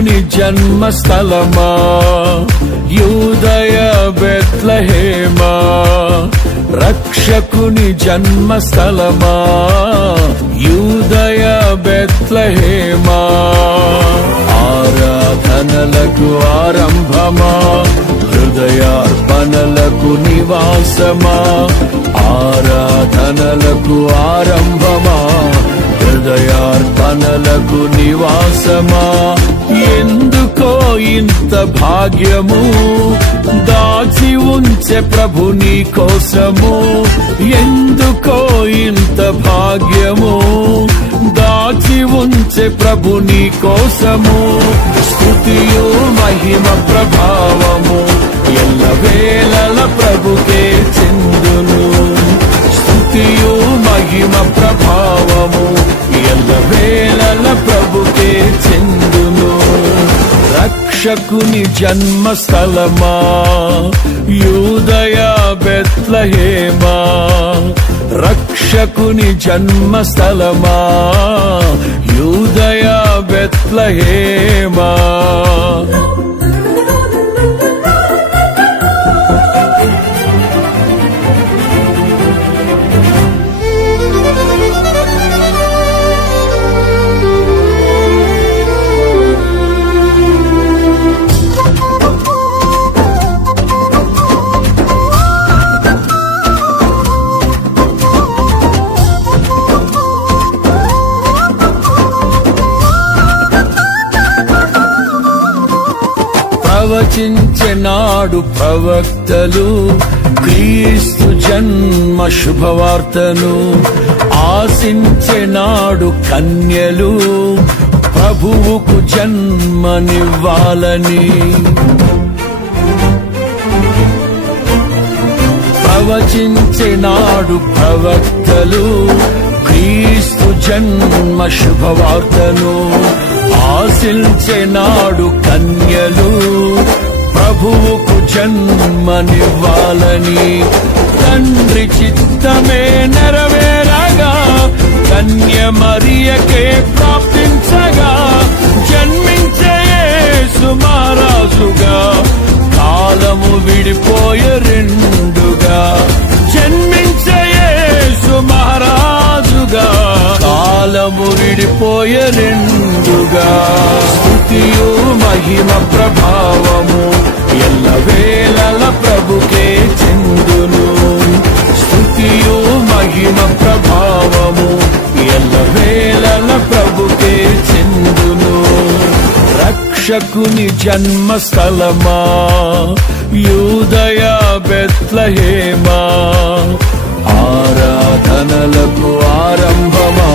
రక్షకుని జన్మస్థలమా యూదయ బెత్లెహేమా, రక్షకుని జన్మస్థలమా యూదయ బెత్లెహేమా. ఆరాధనలకు ఆరంభమా, హృదయార్పణలకు నివాసమా, ఆరాధనలకు ఆరంభమా, హృదయార్పణలకు నివాసమా. ఎందుకో ఇంత భాగ్యము దాచి ఉంచే ప్రభు నీ కోసము, ఎందుకో ఇంత భాగ్యము దాచి ఉంచే ప్రభు నీ కోసము. స్తుతియు మహిమ ప్రభావము ఎల్లవేళల ప్రభుకే చెందును, స్తుతియు మహిమ ప్రభావము ఎల్లవేళల ప్రభుకే చెందును. రక్షకుని జన్మస్థలమా యూదయ బెత్లెహేమా, రక్షకుని జన్మస్థలమా యూదయ బెత్లెహేమా. ప్రవచించెనాడు ప్రవక్తలు క్రీస్తు జన్మ శుభవార్తను, ఆశించెనాడు కన్యలు ప్రభువుకు జన్మనివ్వాలని. ప్రవచించెనాడు ప్రవక్తలు క్రీస్తు జన్మ శుభవార్తను, ఆశించెనాడు కన్యలు ప్రభువుకు జన్మనివ్వాలని. తండ్రి చిత్తమే నెరవేరగా కన్య మరియకే ప్రాప్తించగా, జన్మించే యేసు మహారాజుగా కాలము విడిపోయే రెండుగా, జన్మించే యేసు మహారాజుగా కాలము విడిపోయే రెండుగా. స్తుతియు మహిమ ప్రభావము ఎల్లవేళల ప్రభుకే చెందును, స్తుతియు మహిమ ప్రభావము ఎల్లవేళల ప్రభుకే చెందును. రక్షకుని జన్మస్థలమా యూదయ బెత్లెహేమా, ఆరాధనలకు ఆరంభమా,